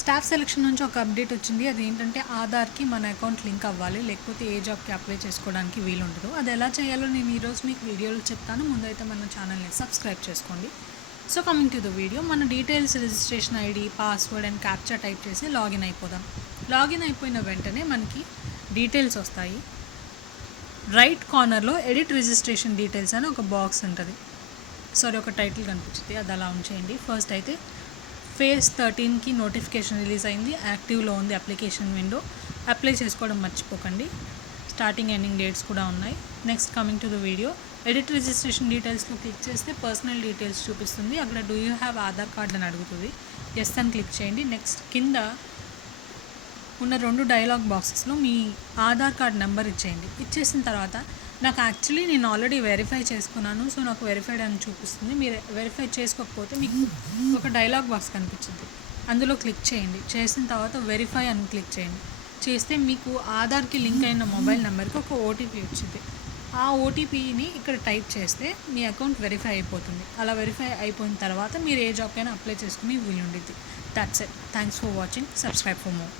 Staff selection నుంచి ఒక update వచ్చింది. అదేంటంటే ఆధార్‌కి మన అకౌంట్ లింక్ అవ్వాలి. లేకపోతే ఏ జాబ్‌కి అప్లై చేసుకోవడానికి వీలుండదు. అది ఎలా చేయాలో నేను ఈరోజు మీకు వీడియోలో చెప్తాను. ముందైతే మన ఛానల్‌ని సబ్స్క్రైబ్ చేసుకోండి. So coming to the video, మన details, registration ID, password and captcha type చేసి లాగిన్ అయిపోదాం. లాగిన్ అయిపోయిన వెంటనే మనకి డీటెయిల్స్ వస్తాయి. రైట్ కార్నర్లో ఎడిట్ రిజిస్ట్రేషన్ డీటెయిల్స్ అని ఒక బాక్స్ ఉంటుంది. ఒక టైటిల్ కనిపించింది, అది అలా ఉంచేయండి. ఫస్ట్ అయితే ఫేజ్ 13కి నోటిఫికేషన్ రిలీజ్ అయింది, యాక్టివ్లో ఉంది అప్లికేషన్ విండో. అప్లై చేసుకోవడం మర్చిపోకండి. స్టార్టింగ్ ఎండింగ్ డేట్స్ కూడా ఉన్నాయి. Next coming to the video, edit registration డీటెయిల్స్లో క్లిక్ చేస్తే పర్సనల్ డీటెయిల్స్ చూపిస్తుంది. అక్కడ do you have Aadhaar card అని అడుగుతుంది. ఎస్ అని క్లిక్ చేయండి. నెక్స్ట్ కింద ఉన్న 2 డైలాగ్ బాక్సెస్లో మీ ఆధార్ కార్డ్ నెంబర్ ఇచ్చేయండి. ఇచ్చేసిన తర్వాత నేను ఆల్రెడీ వెరిఫై చేసుకున్నాను, సో నాకు వెరిఫైడ్ అని చూపిస్తుంది. మీరు వెరిఫై చేసుకోకపోతే మీకు ఒక డైలాగ్ బాక్స్ కనిపించింది, అందులో క్లిక్ చేయండి. చేసిన తర్వాత వెరిఫై అని క్లిక్ చేయండి. చేస్తే మీకు ఆధార్కి లింక్ అయిన మొబైల్ నెంబర్కి ఒక ఓటీపీ వచ్చింది. ఆ ఓటీపీని ఇక్కడ టైప్ చేస్తే మీ అకౌంట్ వెరిఫై అయిపోతుంది. అలా వెరిఫై అయిపోయిన తర్వాత మీరు ఏ జాబ్కైనా అప్లై చేసుకుని వీలుండిద్ది. That's it. Thanks for watching. Subscribe for more.